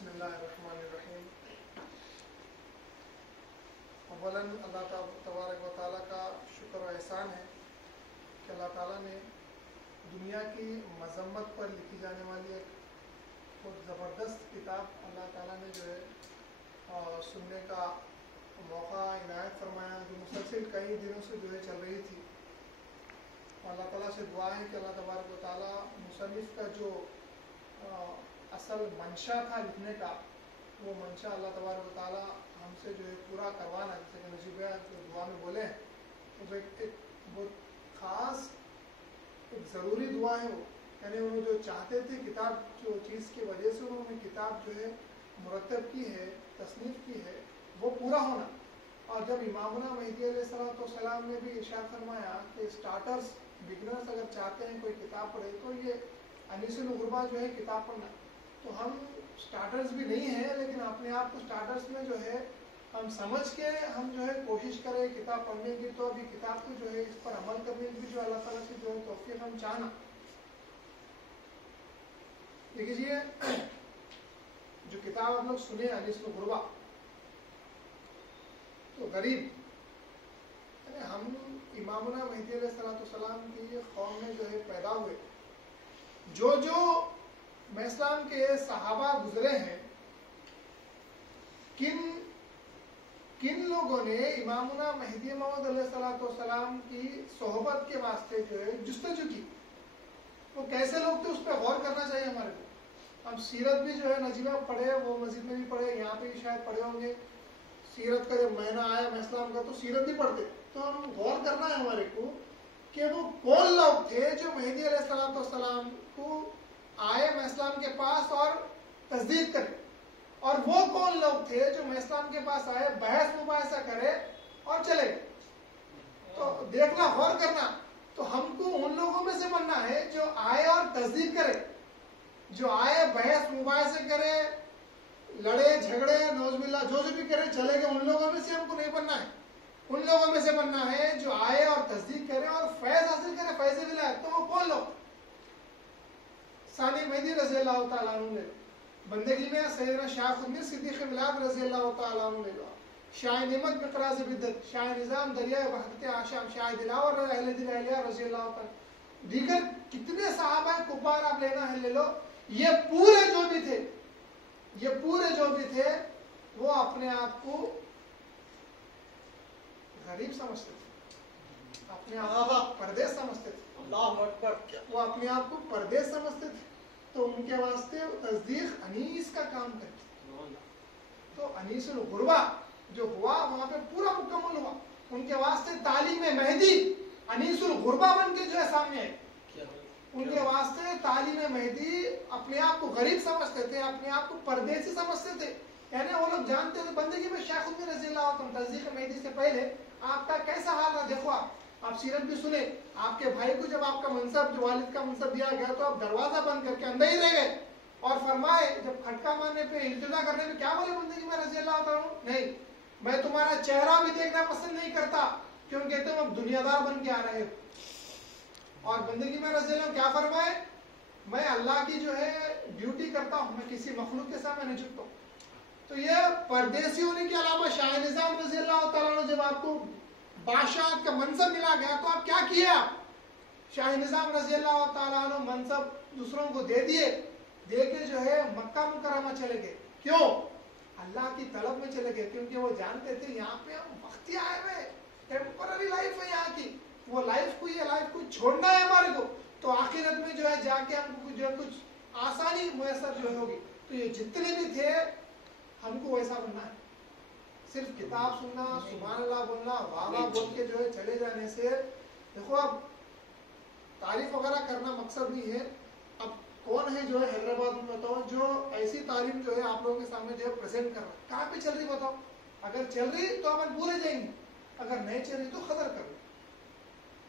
बिस्मिल्लाहिर्रहमानिर्रहीम। अव्वलन अल्लाह तबारक व तआला का शुक्र व एहसान है कि अल्लाह ताला ने दुनिया की मजम्मत पर लिखी जाने वाली एक बहुत ज़बरदस्त किताब अल्लाह ताला ने जो है सुनने का मौका इनायत फरमाया, जो मुसलसिल कई दिनों से जो है चल रही थी। अल्लाह ताला से दुआ है कि अल्लाह तबारक व तआला मुसन्निफ़ का जो असल मंशा था लिखने का, वो मंशा अल्लाह तबारक व तआला हमसे जो है पूरा करवाना। जैसे कि नजीब भाई जो दुआ में बोले हैं, तो एक बहुत ख़ास एक ज़रूरी दुआ है वो, यानी उन्होंने जो चाहते थे किताब, जो चीज़ की वजह से उन्होंने किताब जो है मुरतब की है, तसनीफ़ की है, वो पूरा होना। और जब इमामुना मेहदी अलैहिस्सलाम ने भी इरशाद फरमाया कि स्टार्टर्स, बिगनर्स अगर चाहते हैं कोई किताब पढ़े तो ये अनीसुल गुरबा जो है किताब पढ़ना। तो हम स्टार्टर्स भी नहीं हैं, लेकिन अपने आप को स्टार्टर्स में जो है हम समझ के हम जो है कोशिश करें किताब पढ़ने की। तो अभी किताब को जो है इस पर अमल करने की जो अल्लाह ताला से जो है तौफीक हम चाहना। देखिए जो किताब हम लोग सुने अनीसुल गुरबा, तो गरीब यानी हम इमामुना मेहदी अलैहिस्सलाम की कौम में जो है पैदा हुए, जो मैं इस्लाम के सहाबा गुजरे हैं, किन लोगों ने इमामुना मेहदी मौऊद अलैहिस्सलाम की सोहबत के वास्ते जो है जुस्तजू की, वो कैसे लोग थे उस पर गौर करना चाहिए हमारे को। हम सीरत भी जो है नजीबा पढ़े, वो मस्जिद में भी पढ़े, यहाँ पे भी शायद पढ़े होंगे। सीरत का जब महीना आया मैं इस्लाम का, तो सीरत भी पढ़ते। तो हम गौर करना है हमारे को कि वो कौन लोग थे जो मेहदी अलैहिस्सलाम को आए मैं इस्लाम के पास और तस्दीक करे, और वो कौन लोग थे जो मैं इस्लाम के पास आए, बहस मुबाहिसा करे और चले गए। तो देखना, गौर करना। तो हमको उन लोगों में से बनना है जो आए और तस्दीक करे, जो आए बहस मुबाहिसे करे, लड़े झगड़े नौज़बिल्लाह जो भी करे चले गए। उन लोगों में से हमको नहीं बनना है। उन लोगों में से बनना है जो आए और तस्दीक करे और फैज हासिल करे, फैज़ विलायत। तो वो कौन लोग? सानी मेहदी रज़ी अल्लाह तआला अन्हु ने बंदगी में सैयदना शाह खुदमीर सिद्दीक़ मिलाद रज़ी अल्लाह तआला अन्हु ने, शाह नेमत मिक़राज़ बिद्दत, शाह निज़ाम दरिया वहदत आशाम, शाह दिलावर अहले दिल अहलिया रज़ी अल्लाह तआला, दीगर कितने सहाबा कुब्बार आप लेना है ले लो। ये पूरे जो भी थे वो अपने आप को गरीब समझते थे, अपने आप को परदेश समझते थे। वो अपने आप को परदेश समझते थे, तो उनके वास्ते तस्दीक अनीस का काम करते। तो अनीसुल गुरबा जो हुआ वहां पे पूरा मुकम्मल हुआ। उनके वास्ते तालीम मेहदी अनीसुल गुरबा बन के जो है सामने आई। उनके वास्ते तालीम मेहदी अपने आप को गरीब समझते थे, अपने आप को परदेसी समझते थे। यानी वो लोग जानते थे बंदगी में शाह खुदमीर रज़ी अल्लाह तआला तस्दीक मेहदी से पहले आपका कैसा हाल रहा। देखो आप सीरत भी सुने, आपके भाई को जब आपका मनसब, जो वालिद का मनसब दिया गया, तो आप दरवाजा बंद करके अंदर ही रह गए। और फरमाए जब खटका मारने पे, इल्तिजा करने पे क्या बोले बंदगी में रज़ी अल्लाह तआला, नहीं मैं तुम्हारा चेहरा भी देखना पसंद नहीं करता, क्योंकि तुम अब दुनियादार बन के आ रहे हो। और बंदगी में रज़ी अल्लाह क्या फरमाए, मैं अल्लाह की जो है ड्यूटी करता हूँ, मैं किसी मखलूक के सामने नहीं झुकता हूँ। तो ये परदेसी होने के अलावा शाह निज़ाम रज़ी अल्लाह तआला जब आपको बादशाह का मनसब मिला गया, तो आप क्या किए? आप शाह निज़ाम रज़ी अल्लाह तआला मनसब दूसरों को दे दिए, दे के जो है मक्का मुकर्रमा चले गए। क्यों? अल्लाह की तलब में चले गए, क्योंकि वो जानते थे यहाँ पे हम वक्ती आए हुए, टेम्पररी लाइफ है यहाँ की, वो लाइफ को, ये लाइफ को छोड़ना है हमारे को। तो आखिरत में जो है जाके हमको जो है कुछ आसानी मुयसर जो होगी। तो ये जितने भी थे हमको वैसा बनना है। सिर्फ किताब सुनना, सुभान अल्लाह बोलना, वाह वाह बोल के जो है चले जाने से, देखो अब तारीफ वगैरह करना मकसद नहीं है। अब कौन है जो है हैदराबाद में, बताओ, जो ऐसी तारीफ जो है आप लोगों के सामने जो है प्रेजेंट कर रहा है, कहाँ पे चल रही बताओ। अगर चल रही तो अपन पूरे जाएंगे, अगर नहीं चल रही तो कदर करो,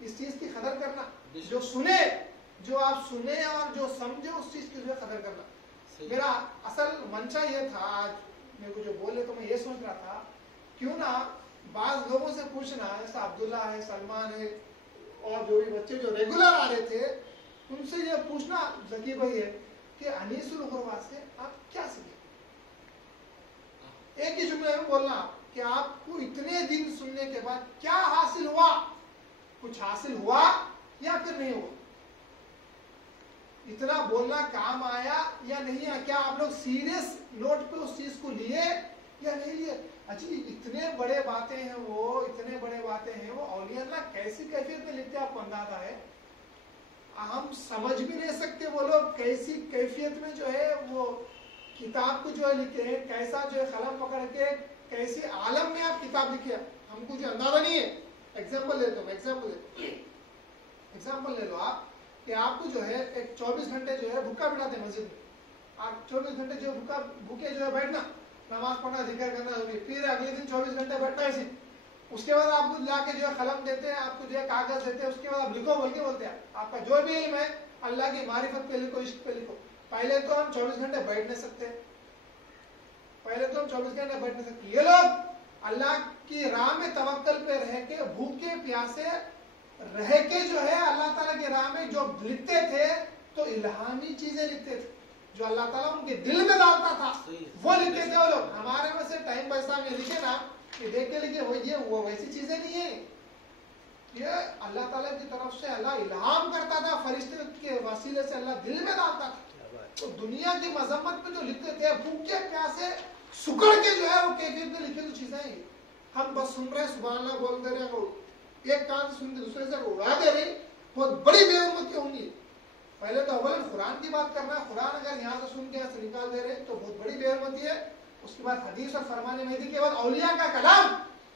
इस चीज की कदर करना। जो सुने, जो आप सुने और जो समझे उस चीज की जो है कदर करना। मेरा असल मंशा ये था, आज मेरे को जो बोले तो मैं ये सोच रहा था, क्यों ना बाज लोगों से पूछना, जैसे अब्दुल्ला है, सलमान है, और जो भी बच्चे जो रेगुलर आ रहे थे, उनसे ये पूछना जकी भाई है कि अनीसुल गुरबा से आप क्या सीखे। एक ही जुमले में बोलना कि आपको इतने दिन सुनने के बाद क्या हासिल हुआ, कुछ हासिल हुआ या फिर नहीं हुआ। इतना बोलना काम आया या नहीं आया, क्या आप लोग सीरियस नोट पे उस चीज को लिए या नहीं लिए। अजी इतने बड़े बातें हैं वो, इतने बड़े बातें हैं वो, औलिया अल्लाह कैसी कैफियत में लिखते आपको अंदाजा है। हम समझ भी नहीं सकते वो लोग कैसी कैफियत में जो है वो किताब को जो है लिखे हैं, कैसा जो है कलम पकड़ के कैसे आलम में आप किताब लिखे, हमको जो अंदाजा नहीं है। एग्जाम्पल लेता हूँ, एग्जाम्पल ले लो आप कि आपको जो है एक 24 घंटे जो है भूखा बिठाते हैं मस्जिद में, आप 24 घंटे जो भूखे जो है बैठना, नमाज पढ़ना, जिक्र करना, फिर अगले दिन 24 घंटे बैठना ऐसे। उसके बाद आपको लाके जो है कलम देते हैं, आपको जो है कागज देते हैं, उसके बाद आप लिखो बोल के बोलते हैं आपका जो भी इल्म है अल्लाह की मारिफत पे लिखो, इश्क पे लिखो। पहले तो हम 24 घंटे बैठ नहीं सकते, पहले तो हम 24 घंटे बैठ नहीं सकते। ये लोग अल्लाह की राह में तवक्कल पे रह के भूखे प्यासे रह के जो है अल्लाह ताला की राह में जो लिखते थे तो इल्हामी चीजें लिखते थे, जो अल्लाह ताला उनके दिल में डालता था वो लिखते थे वो लोग। हमारे में से टाइम पैसा में लिखे ना कि देख के लिखे वो वैसी चीजें नहीं है, ये अल्लाह ताला की तरफ से अल्लाह इल्हाम करता था, फरिश्ते के वसीले से अल्लाह दिल में डालता था। तो दुनिया की मजम्मत में जो लिखते थे भूखे प्यासे सुकड़ के जो है वो कैफियत में लिखे तो चीजें हैं। हम बस सुन रहे सुभान अल्लाह बोलते रहे, एक कान से सुन के दूसरे से उड़ा दे रही, बहुत बड़ी बेअदबी होंगी। पहले तो अव्वल कुरान की बात करना है, कुरान अगर यहाँ से सुन के यहाँ से निकाल दे रहे तो बहुत बड़ी बेअदबी है। उसके बाद हदीस और फरमाने मेहदी के बाद औलिया का कलाम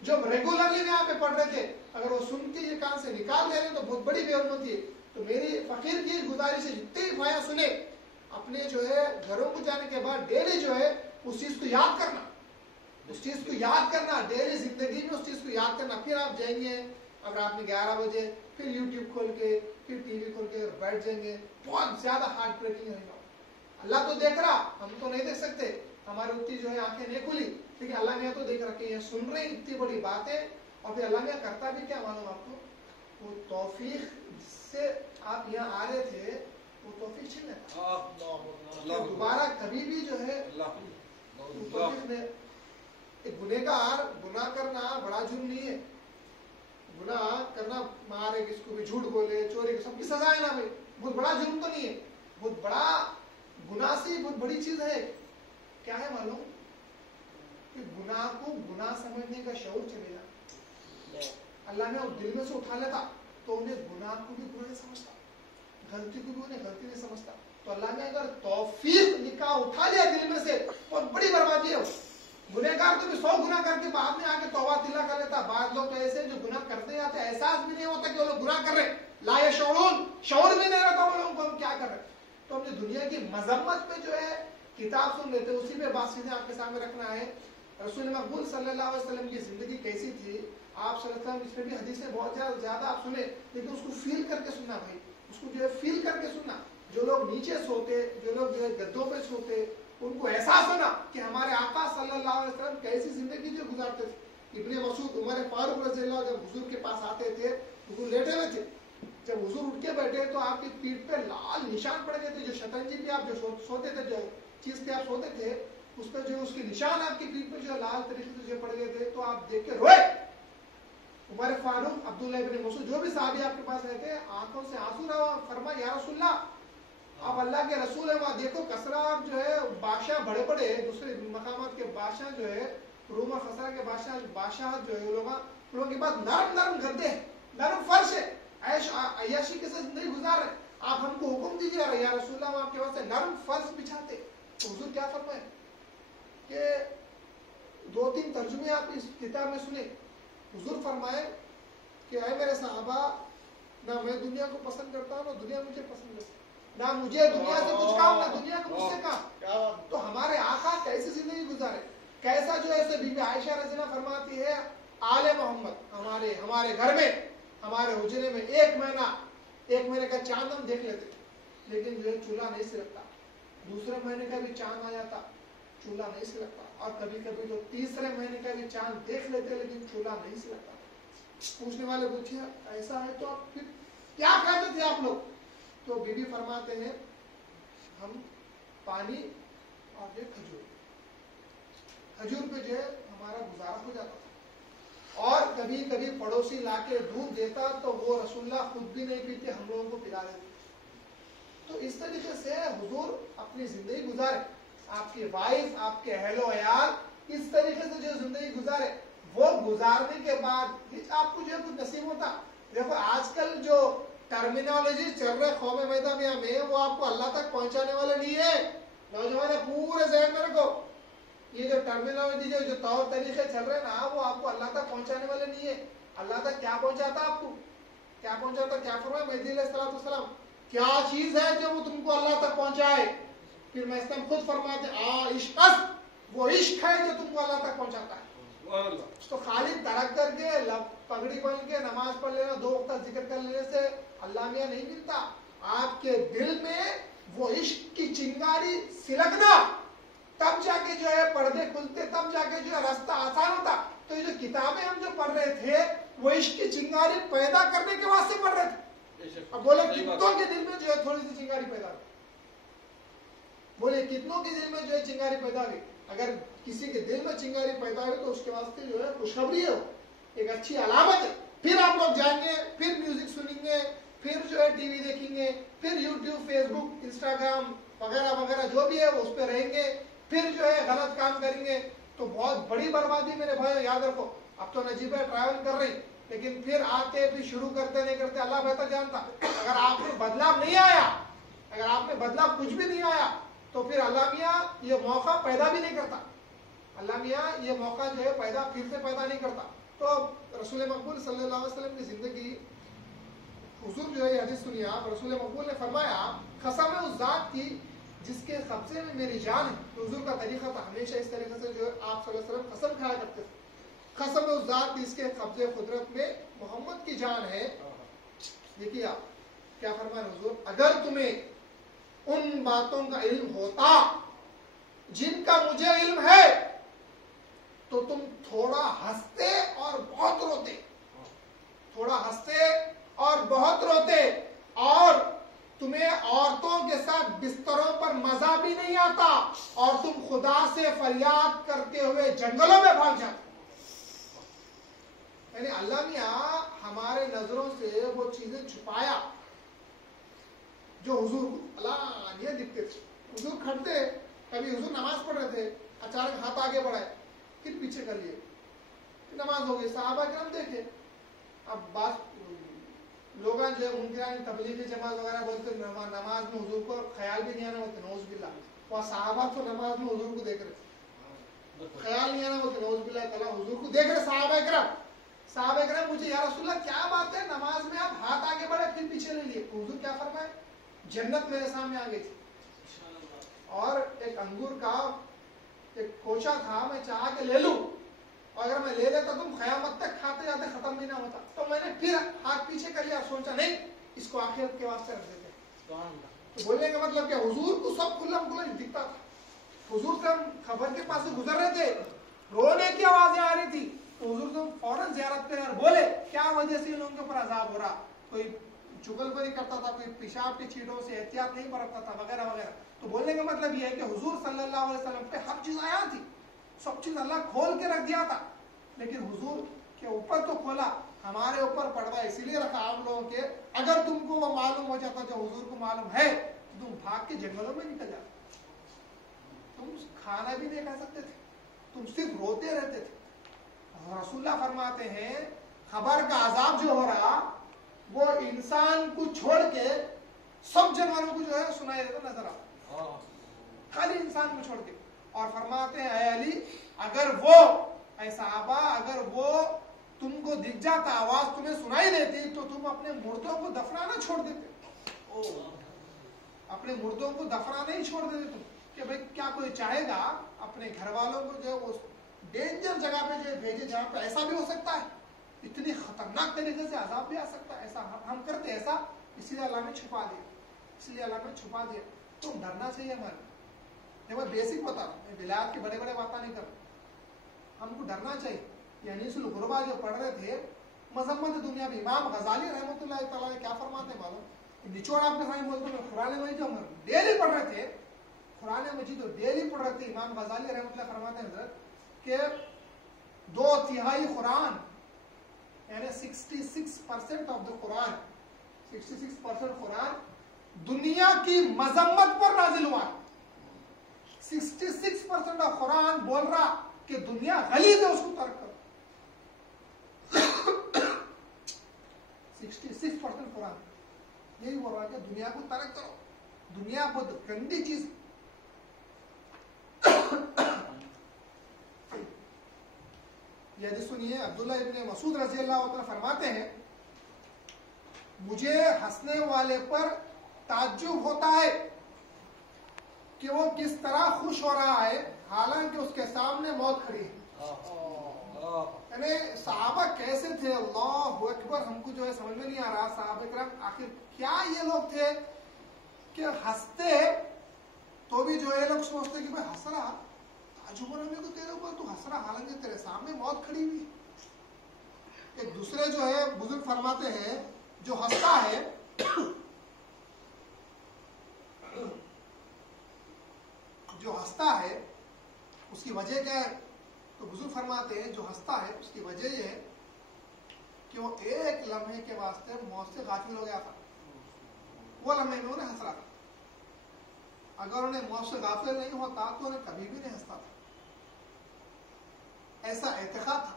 जो रेगुलरली यहाँ पे पढ़ रहे थे अगर वो सुनती ये कान से निकाल दे रहे तो बहुत बड़ी बेअदबी है। तो मेरी फकीर की गुजारिश है जितने भी भाया सुने अपने जो है घरों को जाने के बाद डेली जो है उस चीज को याद करना, उस चीज को याद करना, डेली जिंदगी में उस चीज को याद करना। फिर आप जाएंगे अगर आपने 11 बजे फिर यूट्यूब खोल के फिर टीवी खोल के बैठ जाएंगे, बहुत ज्यादा हार्ट ब्रेकिंग रहेगा। अल्लाह तो देख रहा, हम तो नहीं देख सकते, हमारी उतनी जो है आंखें नहीं खुली, लेकिन अल्लाह ने तो देख रखे हैं, सुन रहे इतनी बड़ी बातें। और फिर अल्लाह ने करता भी क्या मालूम आपको, वो तौफीक जिससे आप यहाँ आ रहे थे वो तौफीक छीन लेता, दोबारा कभी भी जो है एक गुनहगार गुनाह करना बड़ा जुर्म नहीं है। गुनाह करना, मारे किसको भी, झूठ बोले, चोरी, सबकी सजा है ना भाई, बहुत बड़ा जुर्म तो नहीं है, बहुत बड़ा गुनाह से बहुत बड़ी चीज है। क्या है मालूम कि गुनाह को गुनाह समझने का शऊर चलेगा। अल्लाह ने दिल में से उठा लेता तो उन्हें गुनाह को भी गुनाह समझता, गलती को भी उन्हें गलती नहीं समझता। तो अल्लाह ने अगर तौफीक निकाह उठा लिया दिल में से, बहुत बड़ी बर्बादी है। गुनहगार तो भी 100 गुनाह करके बाद में आके तौबा तिल्ला कर लेता। बाद लोग तो ऐसे जो गुनाह करते जाते एहसास भी नहीं होता कि वो लोग गुनाह कर रहे, ला यशऊरून, शऊर भी नहीं रहता वो लोगों को हम क्या कर रहे। तो हमने दुनिया की मजम्मत पे जो है किताब सुन लेते, उसी पे बात सीधे आपके सामने रखना है। रसूल मकबूल सल्लल्लाहु अलैहि वसल्लम की जिंदगी कैसी थी, आप सल्लल्लाहु अलैहि वसल्लम, इसमें भी हदीसें बहुत ज्यादा आप सुने, लेकिन उसको फील करके सुनना भाई, उसको जो है फील करके सुनना। जो लोग नीचे सोते, जो लोग जो है गद्दों पे सोते, उनको एहसास होना कि हमारे आका सल्लल्लाहु अलैहि वसल्लम कैसी जिंदगी जो गुजारते थे। इब्ने मसूद उमर फारूक रज़ियल्लाहु जब हुजूर के पास आते थे, हुजूर लेटे हुए थे, जब हुजूर उठ के बैठे तो आपकी पीठ पे लाल निशान पड़ गए थे। जो शतरंजी पे आप जो सोते थे, जो चीज पे आप सोते थे, उस पर जो उसके निशान आपकी पीठ पे जो लाल तरीके से जो पड़ गए थे, तो आप देख के रोए। उमर फारूक, अब्दुल्लाह इब्ने मसूद, जो भी साहबी आपके पास रहते, आंखों से आंसू रहा, फरमा या रसूलल्लाह, आप अल्लाह के रसूल है, वहां देखो कसरा जो है बादशाह बड़े बड़े दूसरे मकामात के बादशाह जो है, रूम और खसरा के बादशाह जो है, लोगों के पास नरम नरम गद्दे, नरम फर्श है, ऐश अय्याशी के साथ जिंदगी गुजार रहे। आप हमको हुक्म दीजिए या रसूलल्लाह, हम आपके वास्ते नरम फर्श बिछाते। तो हुजूर क्या फरमाए कि 2-3 तर्जुमे आप इस किताब में सुने। हुजूर फरमाए कि ऐ मेरे सहाबा, ना मैं दुनिया को पसंद करता हूँ ना दुनिया मुझे पसंद करती, ना मुझे दुनिया से कुछ काम ना दुनिया को मुझसे काम। तो हमारे आका कैसी जिंदगी गुजारे, कैसा जो ऐसे बीबी आयशा रज़ियल्लाहु फरमाती है, आले मोहम्मद हमारे घर में, हमारे हुजरे में 1 महीने का चांद हम देख लेते, लेकिन जो है चूल्हा नहीं सिलकता। दूसरे महीने का भी चांद आ जाता, चूल्हा नहीं सिलकता। और कभी कभी तो तीसरे महीने का भी चांद देख लेते, लेकिन चूल्हा नहीं सिलकता। पूछने वाले पूछिए ऐसा है तो आप फिर क्या कहते थे आप लोग? तो बीबी फरमाते हैं हम पानी और ये खजूर, खजूर पे जो है हमारा गुजारा हो जाता था। और कभी कभी पड़ोसी लाके दूध देता तो वो रसूलुल्लाह खुद भी नहीं पीते, हम लोगों को पिला देते। तो इस तरीके से हुजूर अपनी जिंदगी गुजारे, आपकी वाइफ, आपके अहलो अयाल इस तरीके से जो जिंदगी गुजारे, वो गुजारने के बाद आपको जो कुछ नसीब होता। देखो आजकल जो टर्मिनोलॉजी चल रहे कौम मैदानिया में, वो आपको अल्लाह तक पहुंचाने वाले नहीं है। नौजवान पूरे जहन में रखो, ये जो टर्मिनोलॉजी जो तौर तरीके चल रहे ना, वो आपको अल्लाह तक पहुंचाने वाले नहीं है। अल्लाह तक क्या पहुंचाता आपको, क्या पहुंचाता, क्या फरमाया मेहदी अलैहिस्सलाम, क्या चीज है जो वो तुमको अल्लाह तक पहुंचाए। फिर मैं इस्लाम खुद फरमाते इश्क, वो इश्क है जो तुमको अल्लाह तक पहुंचाता है। तो खाली तरक करके पगड़ी बन के नमाज पढ़ लेना, 2 वक्त जिक्र कर लेने से अल्लाह मियां नहीं मिलता। आपके दिल में वो इश्क की चिंगारी सिलकना, तब जाके जो है पर्दे खुलते, तब जाके जो है रास्ता आसान होता। तो ये जो किताबें हम जो पढ़ रहे थे, वो इश्क की चिंगारी पैदा करने के वास्ते पढ़ रहे थे। अब बोले कितनों के दिल में जो है थोड़ी सी चिंगारी पैदा हुई, बोले कितनों के दिल में जो है चिंगारी पैदा हुई। अगर किसी के दिल में चिंगारी पैदा हुई तो उसके वास्ते जो है खुशखबरी है, एक अच्छी अलामत है। फिर आप लोग जाएंगे, फिर म्यूजिक सुनेंगे, फिर जो है टीवी देखेंगे, फिर यूट्यूब, फेसबुक, इंस्टाग्राम वगैरह वगैरह जो भी है वो उस पर रहेंगे, फिर जो है गलत काम करेंगे। तो बहुत बड़ी बर्बादी मेरे भाई, याद रखो। अब तो नजीब ट्रैवल कर रही, लेकिन फिर आके फिर शुरू करते नहीं करते अल्लाह बेहतर जानता। अगर आप में बदलाव नहीं आया, अगर आप में बदलाव कुछ भी नहीं आया, तो फिर अल्लाह मियाँ ये मौका पैदा भी नहीं करता। अल्लाह मियाँ ये मौका जो है फिर से पैदा नहीं करता। तो रसूल मकबूल सल्लल्लाहु अलैहि वसल्लम की जिंदगी, हुजूर जो है हदीस सुनिए आप, रसूल मकबूल ने फरमाया कसम है उस जात की जिसके कब्जे में मेरी जान है। तो हुजूर का तरीका था हमेशा इस तरीके से जो आप सल्लल्लाहु अलैहि वसल्लम कसम खाया करते थे, कसम है उस जात की जिसके कब्जे कुदरत में मोहम्मद की जान है। देखिए आप क्या फरमाया हुजूर, अगर तुम्हें उन बातों का इल्म होता जिनका मुझे इल्म है, तो तुम थोड़ा हंसते और बहुत रोते, थोड़ा हंसते और बहुत रोते, और तुम्हें औरतों के साथ बिस्तरों पर मजा भी नहीं आता, और तुम खुदा से फरियाद करते हुए जंगलों में भाग जाते। यानी अल्लाह मियां हमारे नजरों से वो चीजें छुपाया जो हुजूर अल्लाह दिखते थे। हुजूर खड़ते, कभी हुजूर नमाज पढ़ रहे थे, अचानक हाथ आगे बढ़ाए, फिर पीछे कर लिए, नमाज हो गई, सहाबा किराम देखे। अब बात लोग जो है मुनकिरान तबलीगी जमात वगैरह बोलते, नमाज में हुजूर को ख्याल भी नहीं आना होते, नौज बिल्ला। वहाँ सहाबा तो नमाज में हुजूर को देख रहे, ख्याल नहीं आना होते, नौज बिल्ला तला हुजूर को देख रहे सहाबा किराम। सहाबा किराम मुझे या रसूलल्लाह क्या बात है, नमाज में आप हाथ आगे बढ़े फिर पीछे ले लिए। हुजूर क्या फरमाए, जन्नत मेरे सामने आ गई थी, और एक अंगूर का एक कोचा था, मैं चाह के ले लूं, और अगर मैं ले लेता तुम क़यामत तक खाते जाते खत्म भी ना होता। तो मैंने फिर हाथ पीछे कर लिया, सोचा नहीं इसको आखिरत के वास्ते रख देते। तो बोलने का मतलब क्या, हुजूर को सब खुल्लम खुल्ला दिखता था। हुजूर से हम खबर के पास से गुजर रहे थे, रोने की आवाजें आ रही थी, तो हुजूर से फौरन ज़ियारत पे बोले क्या वजह से इन लोगों के ऊपर अजाब हो रहा, कोई चुगलखोरी करता था, कोई पेशाब की चीजों से एहतियात नहीं बरतता था वगैरह वगैरह। तो बोलने का मतलब यह है कि हुजूर सल्लल्लाहु अलैहि वसल्लम पे हर चीज आया थी, सब चीज अल्लाह खोल के रख दिया था, लेकिन हुजूर के ऊपर तो खोला, हमारे ऊपर पड़वा इसीलिए रखा आप लोगों के। अगर तुमको वो मालूम हो जाता जो हुजूर को मालूम है, तो तुम भाग के जंगलों में निकल जाते, तुम खाना भी नहीं खा सकते थे, तुम सिर्फ रोते रहते थे। रसूलुल्लाह फरमाते हैं खबर का अजाब जो हो रहा वो इंसान को छोड़ के सब जानवरों को जो है सुनाई देता नजर आता, खाली इंसान को छोड़ के। और फरमाते हैं ऐ अली, अगर वो ऐसा आबा, अगर वो तुमको दिख जाता, आवाज तुम्हें सुनाई देती, तो तुम अपने मुर्दों को दफनाना छोड़ देते, अपने मुर्दों को दफनाना ही छोड़ देते तुम, कि भाई क्या कोई चाहेगा अपने घर वालों को जो है वो डेंजर जगह पे जो भेजे जहाँ पे ऐसा भी हो सकता है, इतनी खतरनाक तरीके से अजाब भी आ सकता है, ऐसा हम करते ऐसा, इसलिए अल्लाह ने छुपा दिया, इसलिए अल्लाह ने छुपा दिया। तो डरना चाहिए हमारे, मैं बेसिक बता रहा हूँ, मैं विलायत की बड़े बड़े बातें नहीं कर रहा, हमको डरना चाहिए। यानी गुरबा जो पढ़ रहे थे मजम्मत दुनिया में, इमाम गजाली रहमतुल्लाह तआला ने क्या फरमाते हैं मालूम, निचोड़ आपके सामने बोलते हैं, कुरान मजीद जो डेली पढ़ रहे थे, कुरान मजीद जो डेली पढ़ रहे थे, इमाम गजाली रहमतुल्लाह फरमाते हैं कि 2/3 कुरान यानी 66% ऑफ द कुरान, 66% कुरान दुनिया की मजम्मत पर नाजिल हुआ। 66% ऑफ कुरान बोल रहा कि दुनिया गलीज है, उसको तर्क करो। 66% कुरान यही बोल रहा है कि दुनिया को तर्क करो, दुनिया बहुत गंदी चीज। यदि सुनिए, अब्दुल्ला इब्न मसूद रज़ी अल्लाह अन्हु फरमाते हैं, मुझे हंसने वाले पर ताज्जुब होता है कि वो किस तरह खुश हो रहा है हालांकि उसके सामने मौत खड़ी है। यानी सहाबा कैसे थे, अल्लाहु अकबर, हमको जो है समझ में नहीं आ रहा सहाबा किराम आखिर क्या ये लोग थे कि हंसते तो भी जो है लोग सोचते कि भाई हंस रहा, ताज्जुब हो रहा को तेरे ऊपर, तू हंस रहा हालांकि तेरे सामने मौत खड़ी हुई। एक दूसरे जो है बुजुर्ग फरमाते हैं, जो हंसता है उसकी वजह क्या है? तो बुजुर्ग फरमाते हैं जो हंसता है उसकी वजह यह है कि वो एक लम्हे के वास्ते मौत से गाफिल हो गया था, वो लम्हे में उन्हें हंस रहा था। अगर उन्हें मौत से गाफिल नहीं होता तो उन्हें कभी भी नहीं हंसता था। ऐसा एतकाद था,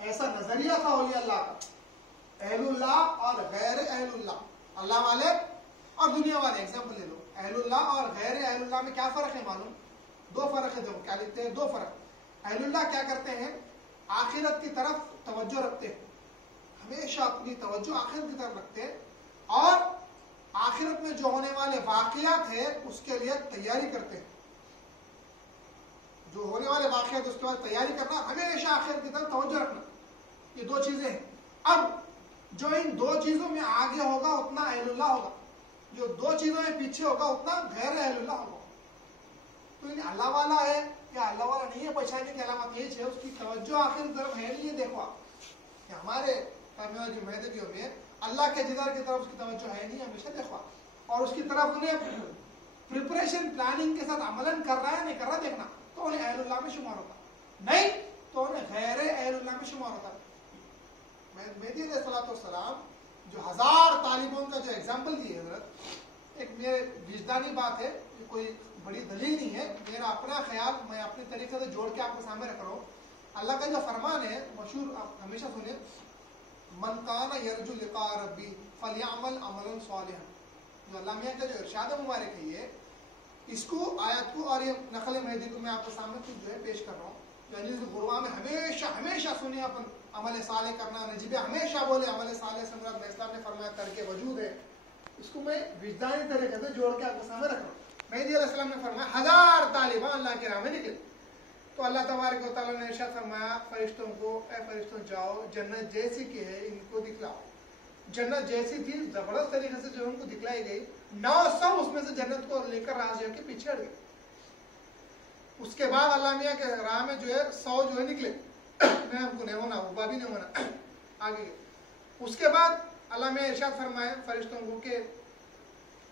ऐसा नजरिया था औलिया अल्लाह का, अहलुल्लाह और गैर अहलुल्लाह, अल्लाह वाले और दुनिया वाले। एग्जाम्पल ले लो, अहलुल्लाह और गैर अहलुल्लाह में क्या फर्क है मालूम? 2 फर्क है। देखो क्या लिखते हैं, 2 फर्क। अहलुल्लाह क्या करते हैं? आखिरत की तरफ तवज्जो रखते हैं, हमेशा अपनी तवज्जो आखिरत की तरफ रखते हैं और आखिरत में जो होने वाले वाकयात है उसके लिए तैयारी करते हैं। जो होने वाले वाकयात उसके बाद तैयारी करना, हमेशा आखिरत की तरफ तवज्जो रखना, ये 2 चीजें हैं। अब जो इन 2 चीजों में आगे होगा उतना अहलुल्लाह होगा, जो 2 चीजों में पीछे होगा उतना गैर अहलुल्लाह होगा। तो इन अल्लाह वाला है या अल्लाह वाला नहीं है, पहचानने की अलामत ये है उसकी तवज्जो आखिर तरफ है नहीं है। देखो आप हमारे महदवियों में अल्लाह के दीदार की तरफ उसकी तवज्जो है नहीं, हमेशा देखो और उसकी तरफ उन्हें प्रिपरेशन प्लानिंग के साथ अमलन कर रहा है नहीं कर रहा देखना, तो उन्हें अहलुल्लाह में शुमार होता, नहीं तो उन्हें गैर अहलुल्लाह में शुमार होता। मेहदी अलैहिस्सलाम जो 1000 तालिबों का जो एग्जाम्पल दिए हजरत, एक मेरे विजदानी बात है, कोई बड़ी दलील नहीं है, मेरा अपना ख्याल मैं अपने तरीके से जोड़ के आपके सामने रख रहा हूँ। अल्लाह का जो फरमान है मशहूर, आप हमेशा सुने, मन काना यरजु लिका रब्बी फलयामल अमलन सालिहन। जो अल्लाह मियां का जो इरशाद मुबारक है ये, इसको आयत को और ये नकल मेहदी को मैं आपके सामने कुछ जो है पेश कर रहा हूँ। यानी गुरवा में हमेशा सुने अपन अमल साले करना, नजीबे हमेशा बोले अमल साले से मुराद इस्लाम ने फरमाया तरके वजूद है। इसको मैं विजदानी तरीके से जोड़ के आपके सामने रख रहा हूँ। मेहदी अलैहिस्सलाम ने फरमाया 1000 तालिबान अल्लाह के राह में निकले, तो अल्लाह तबारक व तआला ने इरशाद फरमाया फरिश्तों को, ए फरिश्तों जाओ जन्नत जैसी की है इनको दिखलाओ। जन्नत जैसी थी, जबरदस्त तरीके से जो उनको दिखलाई गई, 900 उसमें से जन्नत को लेकर राजी होकर पीछे हट गए। उसके बाद अल्लाह मियां के राह में जो है 100 जो है निकले, मैं हमको नहीं होना, वो बाबी नहीं होना, आगे। उसके बाद अल्लाह मियां इरशाद फरमाए फरिश्तों को कि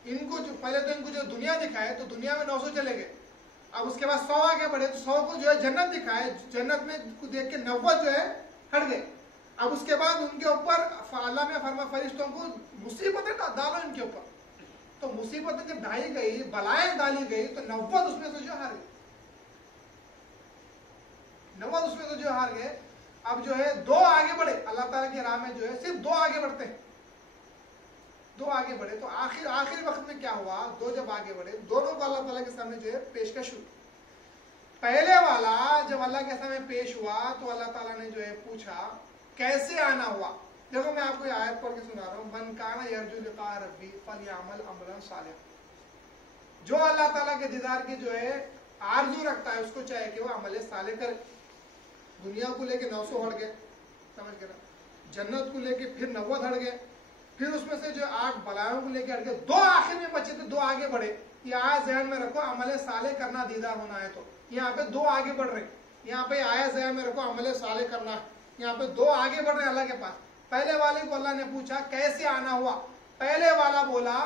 इनको जो पहले तो इनको जो दुनिया दिखाए तो दुनिया में 900 चले गए, अब उसके बाद 100 आगे बढ़े तो 100 को जो है जन्नत दिखाए, जन्नत में देख के 90 जो है हट गए। अब उसके बाद उनके ऊपर अल्लाह में फरमा फरिश्तों को मुसीबतें डालो इनके ऊपर, तो मुसीबतें जब ढाई गई, बलाएं डाली गई तो 90 उसमें से जो हार गए, 90 उसमें से जो हार गए। अब जो है 2 आगे बढ़े, अल्लाह ताला की राह में जो है सिर्फ 2 आगे बढ़ते हैं, 2 आगे बढ़े। तो आखिरी वक्त में क्या हुआ, 2 जब आगे बढ़े, दोनों को अल्लाह ताला के सामने जो है पेशकश हुई। पहले वाला जब अल्लाह के सामने पेश हुआ तो अल्लाह ताला ने जो है पूछा कैसे आना हुआ। देखो मैं आपको आयत पढ़ के सुना रहा हूँ, मन काना यरजु लिका रब्बी फलयामल अमलन सालिहन। जो अल्लाह ताला के दीदार की जो है आरजू रखता है उसको चाहे कि वो अमल साले करे। दुनिया को लेके 900 हट गए, समझ गए ना, जन्नत को लेके फिर 90 हट गए, फिर उसमें से जो 8 बलायों को लेके हट गए, 2 आखिर में बचे थे, 2 आगे बढ़े। ये आया ज़हन में रखो, अमल साले करना दीदार होना है, तो यहाँ पे 2 आगे बढ़ रहे, यहाँ पे आया ज़हन में रखो अमल साले करना है, यहाँ पे 2 आगे बढ़ रहे अल्लाह के पास। पहले वाले को अल्लाह ने पूछा कैसे आना हुआ, पहले वाला बोला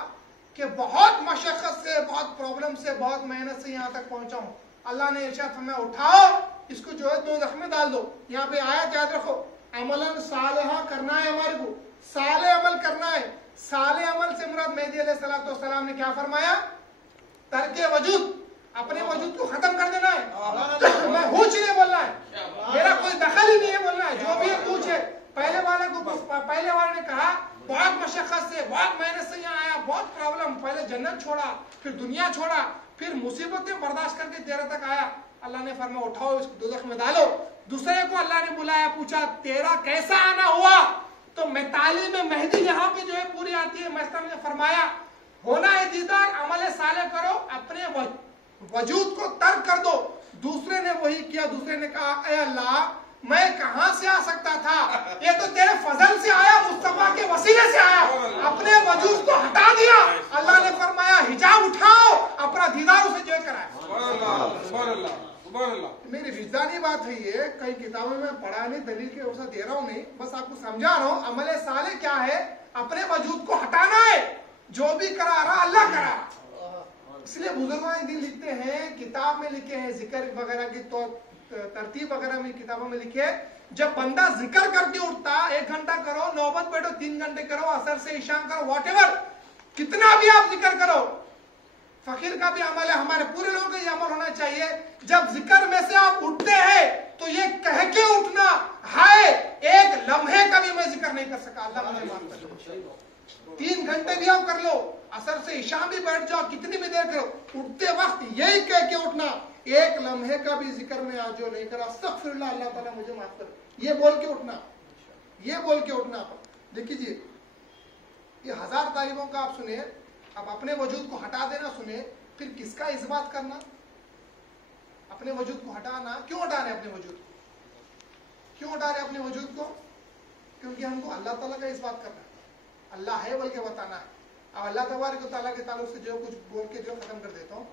कि बहुत मशक्कत से, बहुत प्रॉब्लम से, बहुत मेहनत से यहाँ तक पहुंचा हूं। अल्लाह ने इरशाद फरमाया उठाओ इसको जो है दोज़ख में डाल दो। यहाँ पे आयत याद रखो, अमलन सालिहा करना है हमारे को, साले अमल करना है। साले अमल से मुराद मेहदी अलैहिस्सलाम ने क्या फरमाया? तर्के वजूद, अपने वजूद को खत्म कर देना है। मैं हुच नहीं बोलना है, मेरा कोई दखल ही नहीं है बोलना है, जो भी है कुछ है। पहले वाले ने कहा बहुत मशक्कत से, बहुत मेहनत से यहाँ आया, बहुत प्रॉब्लम, पहले जन्नत छोड़ा, फिर दुनिया छोड़ा, फिर मुसीबतें बर्दाश्त करके तेरे तक आया। अल्लाह ने फरमाया उठाओ इसको दोज़ख में डालो। दूसरे को अल्लाह ने बुलाया, पूछा तेरा कैसा आना हुआ? तो मैताली में मेहदी यहाँ पे जो है पूरी आती है। मस्तर ने फरमाया होना है दीदार, अमल साले करो, अपने वजूद को तर्क कर दो। दूसरे ने वही किया, दूसरे ने कहा ऐ अल्लाह मैं कहां से आ सकता था, ये तो तेरे फजल से आया, मुस्तफा के वसीले से आया, अपने वजूद को हटा दिया। अल्लाह ने फरमाया हिजाब उठाओ, अपना दीदार उसे जो कराया। मेरी विजदानी बात है ये, कई किताबों में पढ़ा नहीं, दलील के अवसर दे रहा हूँ नहीं, बस आपको समझा रहा हूँ। अमल साले क्या है? अपने वजूद को हटाना है, जो भी करा रहा अल्लाह करा। इसलिए बुजुर्ग दिन लिखते हैं, किताब में लिखे हैं, जिक्र वगैरह की तो तरतीब वगैरह में किताबों में लिखे, जब बंदा जिक्र करके उठता 1 घंटा करो, नौबत बैठो 3 घंटे करो, असर से ईशान करो, व्हाटएवर, कितना भी आप जिक्र करो। फकीर का भी अमल है, हमारे पूरे लोगों का ये अमल होना चाहिए। जब जिक्र में से आप उठते हैं तो ये कह के उठना, हाय एक लम्हे का भी मैं जिक्र नहीं कर सका, अल्लाह मुझे माफ कर दो। 3 घंटे भी आप कर लो, असर से ईशान भी बैठ जाओ, कितनी भी देर करो, उठते वक्त यही कह के उठना, एक लम्हे का भी जिक्र में आज जो नहीं करा, अस्तगफिरुल्लाह, अल्लाह ताला मुझे माफ कर, ये बोल के उठना, ये बोल के उठना। देखिए ये 1000 तारीफों का आप सुने, अब अपने वजूद को हटा देना सुने, फिर किसका इस्बात करना? अपने वजूद को हटाना, क्यों हटा रहे अपने वजूद को? क्यों हटा रहे अपने वजूद को? क्योंकि हमको अल्लाह ताला का इस्बात करना है, अल्लाह है बोल के बताना है। अब अल्लाह तबारक व तआला के ताल्लुक से जो कुछ बोल के जो खत्म कर देता हूँ,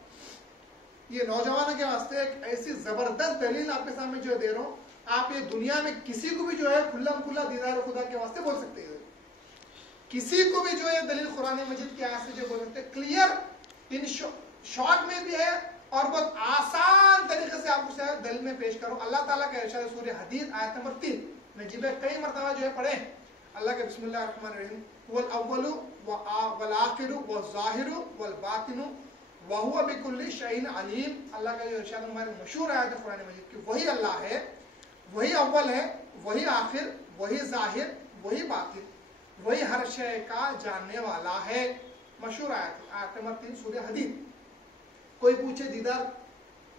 ये नौजवानों के वास्ते एक ऐसी जबरदस्त दलील आपके सामने जो दे रहा हूँ, आप ये दुनिया में किसी को भी जो है खुल्लम खुल्ला दीदार खुदा के वास्ते बोल सकते हैं। किसी को भी जो है दलील कुरान मजीद की आयत से जो बोल सकते, क्लियर इन शॉर्ट में भी है और बहुत आसान तरीके से आपको दलील में पेश करो। अल्लाह ताला का इरशाद सूरह हदीद आयत नंबर 3 में जिबे कई मरतबा जो है पढ़े, अल्लाह के बिस्मिल्लाहिर रहमानिर रहीम, वल अव्वलु वल आखिरु वल ज़ाहिरु वल बातिनु व हुवा बिकुल्लि शैइन अलीम। अल्लाह का जो इरशाद हमारे मशहूर आयत है कुरान मजीद की, वही अल्लाह है, वही अव्वल है, वही आखिर, वही जाहिर, वही बातिन, वही हर शय का जानने वाला है। मशहूर आयत नंबर 3 सूरह हदीद। कोई पूछे दीदार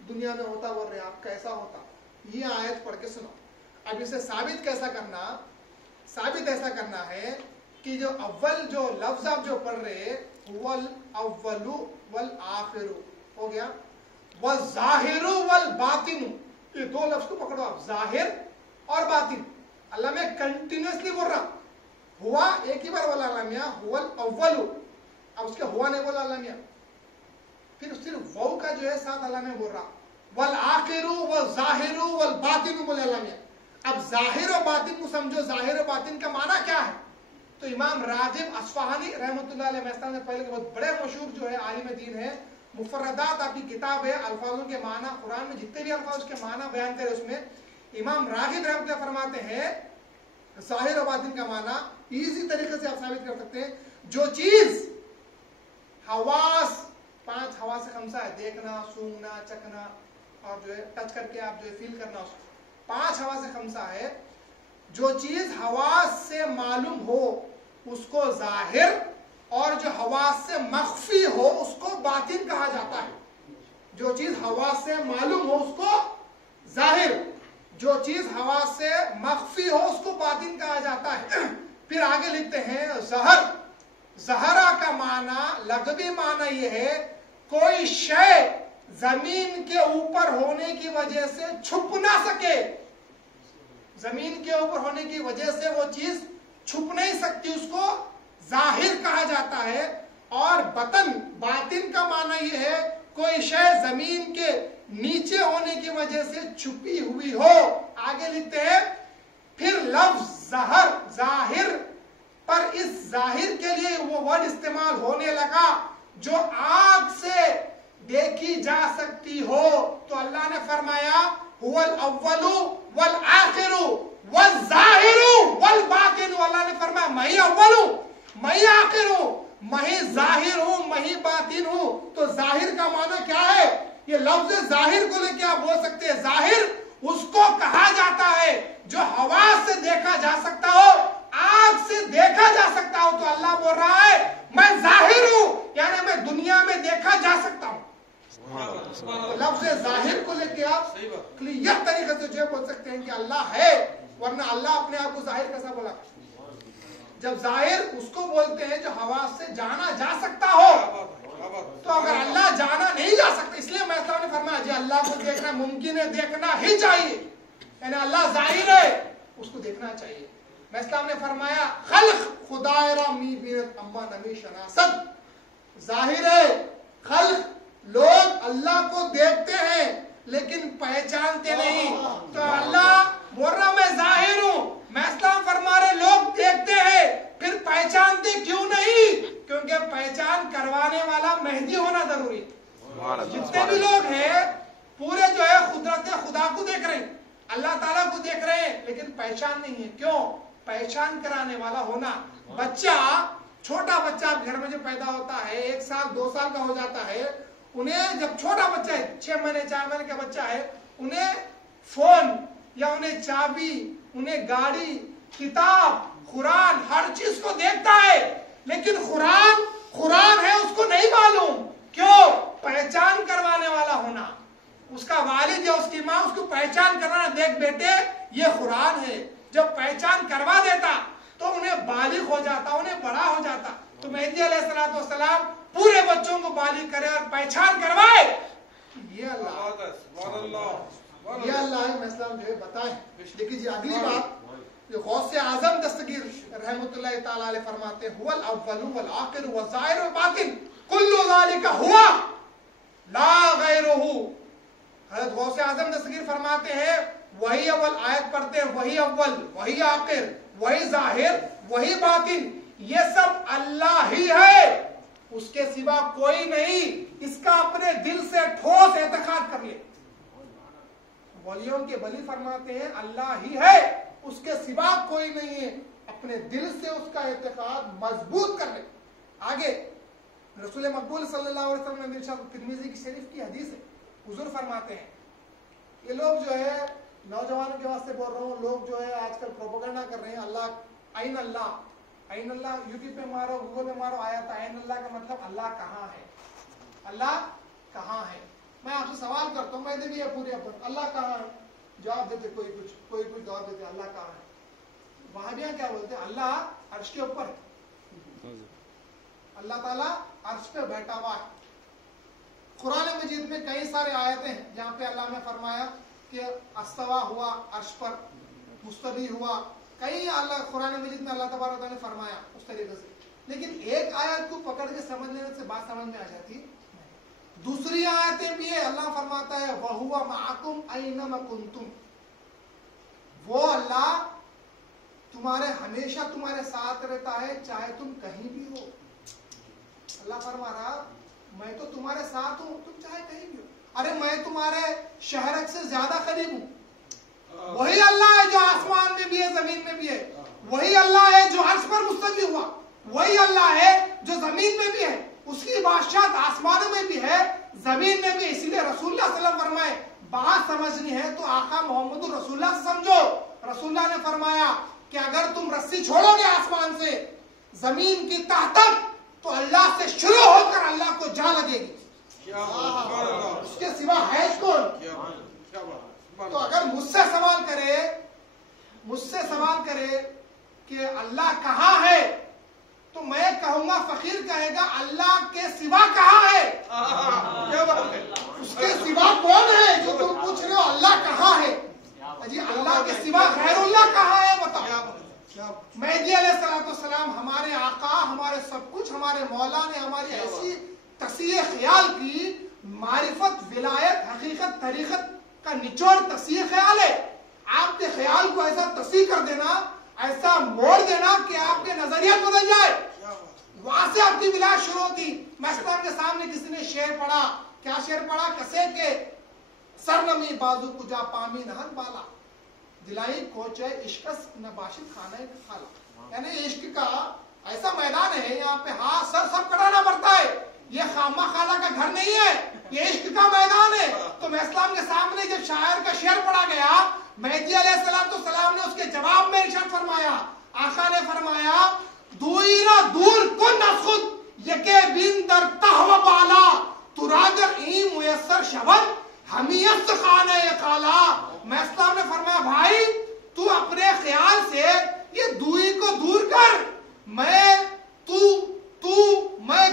दुनिया में होता, बोल रहे आप कैसा होता, ये आयत पढ़ के सुनो। अब इसे साबित कैसा करना? साबित ऐसा करना है कि जो अव्वल जो लफ्ज आप जो पढ़ रहे, वल अव्वलु वल आखिरु हो गया, वल जाहिरु वल बातिनु, ये 2 लफ्ज को पकड़ो आप, जाहिर और बातिन। अल्लाह में कंटिन्यूसली बोल रहा, हुआ एक ही बार बोला अल्लाह मियां, हुवल अव्वलु, अब उसके हुआ नहीं बोला अल्लाह मियां, फिर सिर्फ वाव का जो है साथ अल्लाह ने बोल रहा, वल आखिरु वल जाहिरु वल बातिनु बोले अल्लाह मियां। अब जाहिर और बातिन को समझो, जाहिर और बातिन का माना क्या है? तो इमाम राजिब अस्फहानी रहमतुल्लाह अलैह मस्तान से पहले के बहुत बड़े मशहूर जो है आलिम दीन है, मुफर्रदात आपकी किताब है, अल्फाजों के माना, कुरान में जितने भी अल्फाज के माना बयान करे उसमें इमाम रागिब रहमतुल्लाह फरमाते हैं जाहिर और बातिन का माना इजी तरीके से आप साबित कर सकते हैं। जो चीज हवास, 5 हवास से खमसा है, देखना, सूंघना, चखना और जो है टच करके आप जो है फील करना, उसको 5 हवा से खमसा है। जो चीज हवास से मालूम हो उसको जाहिर, और जो हवास से मख्फी हो उसको बातिन कहा जाता है। जो चीज हवास से मालूम हो उसको जाहिर, जो चीज हवास से मख्फी हो उसको बातिन कहा जाता है। फिर आगे लिखते हैं जहर, जहरा का माना, लगवी माना यह है कोई शय जमीन के ऊपर होने की वजह से छुप ना सके, जमीन के ऊपर होने की वजह से वो चीज छुप नहीं सकती, उसको जाहिर कहा जाता है। और बतन, बातिन का माना यह है कोई शय जमीन के नीचे होने की वजह से छुपी हुई हो। आगे लिखते हैं फिर लफ्ज जहर, जाहिर, पर इस जाहिर के लिए वो वर्ड इस्तेमाल होने लगा जो आग से देखी जा सकती हो। तो अल्लाह ने फरमाया हुवल अव्वलु वल आखिरु वल ज़ाहिरु वल बातिन। अल्लाह ने फरमाया मैं ही अव्वल हूं, मैं ही आखिर हूं, मैं ही जाहिर हूं, मैं ही बातिन हूं। तो जाहिर का माना क्या है? ये लफ्ज जाहिर को लेके आप बोल सकते हैं, जाहिर उसको कहा जाता है जो हवा से देखा जा सकता हो, आग से देखा जा सकता हो। तो अल्लाह बोल रहा है मैं जाहिर हूं, यानी मैं दुनिया में देखा जा सकता हूं। तो लफ्ज जाहिर को लेके आप क्लियर तरीके से जो बोल सकते हैं कि अल्लाह है, वरना अल्लाह अपने आप को जाहिर कैसा बोला? जब जाहिर उसको बोलते हैं जो हवा से जाना जा सकता हो। तो अगर अल्लाह जाना नहीं जा सकता, इसलिए मैं ने फरमाया जी अल्लाह को देखना मुमकिन है, देखना ही चाहिए, यानी अल्लाह जाहिर है, उसको देखना चाहिए। मैं इस्लाम ने फरमाया खल्क खुदायरा मी बीरत अम्मा नमी शनासत, जाहिर है खल्क लोग अल्लाह को देखते हैं लेकिन पहचानते नहीं। तो अल्लाह बोल रहा मैं जाहिर हूं, मैं इस्लाम फरमा रहे लोग देखते हैं फिर पहचानते क्यों नहीं? क्योंकि पहचान करवाने वाला मेहदी होना जरूरी है। जितने भी लोग हैं पूरे जो है कुदरत खुदा को देख रहे हैं, अल्लाह ताला को देख रहे हैं, लेकिन पहचान नहीं है। क्यों? पहचान कराने वाला होना। बच्चा, छोटा बच्चा घर में जो पैदा होता है, 1 साल 2 साल का हो जाता है, उन्हें जब छोटा बच्चा है, 6 महीने 4 महीने का बच्चा है, उन्हें फोन या उन्हें चाबी, उन्हें गाड़ी, किताब, कुरान, हर चीज को देखता है, लेकिन कुरान है उसको नहीं मालूम। क्यों? पहचान करवाने वाला होना। उसका वालिद या उसकी माँ उसको पहचान करवाना, देख बेटे ये कुरान है। जब पहचान करवा देता तो उन्हें बालिग हो जाता, उन्हें बड़ा हो जाता। तो मेहदी अलैहिस्सलाम पूरे बच्चों को बालिग करे और पहचान करवाए। ये अल्लाह है, इस्लाम जो है बताए। देखिए जी अगली बात, जो गौसे आजम दस्तगीर रहमतुल्लाह ताला अलैह फरमाते हैं हुवल अव्वलु वल आखिरु वल ज़ाहिरु वल बातिन कुल्लु ज़ालिका हुवा ला गैरुहु। हज़रत गौसे आजम दस्तगीर फरमाते हैं वही अव्वल, आयत पढ़ते हैं वही अव्वल, वही आखिर, वही जाहिर, वही बातिन, ये सब अल्लाह ही है, उसके सिवा कोई नहीं। इसका अपने दिल से ठोस एतकाद कर ले। वलियों के वली फरमाते हैं अल्लाह ही है, उसके सिवा कोई नहीं है। अपने दिल से उसका एतकाद मजबूत कर ले। आगे रसूल मकबूल सल्लल्लाहु अलैहि वसल्लम ने तिर्मिज़ी की शरीफ की हदीस है, हुजूर फरमाते हैं ये लोग जो है, नौजवानों के वास्ते बोल रहा हूँ, लोग जो है आजकल प्रोपेगेंडा कर रहे हैं अल्लाह आइन अल्लाह यूट्यूब पे मारो, गूगल पे मारो, आया था आइन अल्लाह का मतलब अल्लाह कहाँ है, अल्लाह कहाँ है। मैं आपसे सवाल करता हूँ, मैं भी है पूरे अपन, अल्लाह कहाँ है? जवाब देते कोई कुछ जवाब देते अल्लाह कहाँ है। वहाबियां क्या बोलते हैं? अल्लाह अर्श के ऊपर है, अल्लाह ताला अर्श पे बैठा हुआ है। कुरान मजीद में कई सारे आयतें हैं जहाँ पे अल्लाह ने फरमाया कि अस्तवा हुआ, अर्श पर मुस्तवी हुआ। कई अल्लाह कुरान मजीद में अल्लाह तबारक ने फरमाया उस तरीके से, लेकिन एक आयत को पकड़ के समझ लेने से बात समझ में आ जाती। दूसरी आयतें भी है, अल्लाह फरमाता है वहुवा माअकुम ऐनमा कुंतुम, वो अल्लाह तुम्हारे हमेशा तुम्हारे साथ रहता है चाहे तुम कहीं भी हो। अल्लाह फरमा रहा मैं तो तुम्हारे साथ हूं, तुम चाहे कहीं भी हो। अरे मैं तुम्हारे शहर से ज्यादा करीब हूं। वही अल्लाह है जो आसमान में भी है, जमीन में भी है। वही अल्लाह है जो अर्श पर मुस्तवी हुआ। वही अल्लाह है जो जमीन में भी है। उसकी बादशाहत आसमानों में भी है, जमीन में भी। इसीलिए रसूलुल्लाह सल्लल्लाहु अलैहि वसल्लम फरमाए बात समझनी है तो आका मोहम्मद रसूलुल्लाह से समझो। रसूलुल्लाह ने फरमाया कि अगर तुम रस्सी छोड़ोगे आसमान से जमीन की तह तक तो अल्लाह से शुरू होकर अल्लाह को जा लगेगी, उसके सिवा है कौन? तो अगर मुझसे सवाल करे कि अल्लाह कहाँ है, तो मैं कहूंगा, फकीर कहेगा अल्लाह के सिवा कहाँ है? उसके सिवा कौन है जो तुम पूछ रहे हो? अल्लाह कहाँ है? जी अल्लाह के सिवा गैरुल्लाह कहाँ है बताओ। मेहदी अलैहिस्सलाम हमारे आका, हमारे सब कुछ, हमारे मौला ने हमारी ऐसी तस्सीह ख्याल की, मारिफत, विलायत, हकीकत, तरीकत का निचोड़ तस्सीह ख्याल है। आपके ख्याल को ऐसा तस्सीह कर देना, ऐसा मोड़ देना कि आपके नजरिया बदल जाए। वहां से आपकी विलायत शुरू होती। मैं इस्लाम के सामने किसी ने शेर पढ़ा, क्या शेर पढ़ा? कसे के सरनमी बाजू कुजा पामी नहन बाला, दिलाई कोचे इश्कस नबाशित खाना खाला। यानी इश्क का ऐसा मैदान है, यहाँ पे हाथ सर सब कटाना पड़ता है। ये खामा खाला का घर नहीं है, ये इश्क का मैदान है। तो मैं इस्लाम के सामने जब शायर का शेर पढ़ा गया, मेहदी अलैहिस्सलाम ने उसके जवाब में इरशाद फरमाया, आका ने फरमाया, दूरा दूर को नसुद यके बिन दर तहव बाला, तुरागर ई मुयस्सर शबद हमियत खाने काला। मैं इस्लाम ने फरमाया, भाई तू अपने ख्याल से ये दूरी को दूर कर, मैं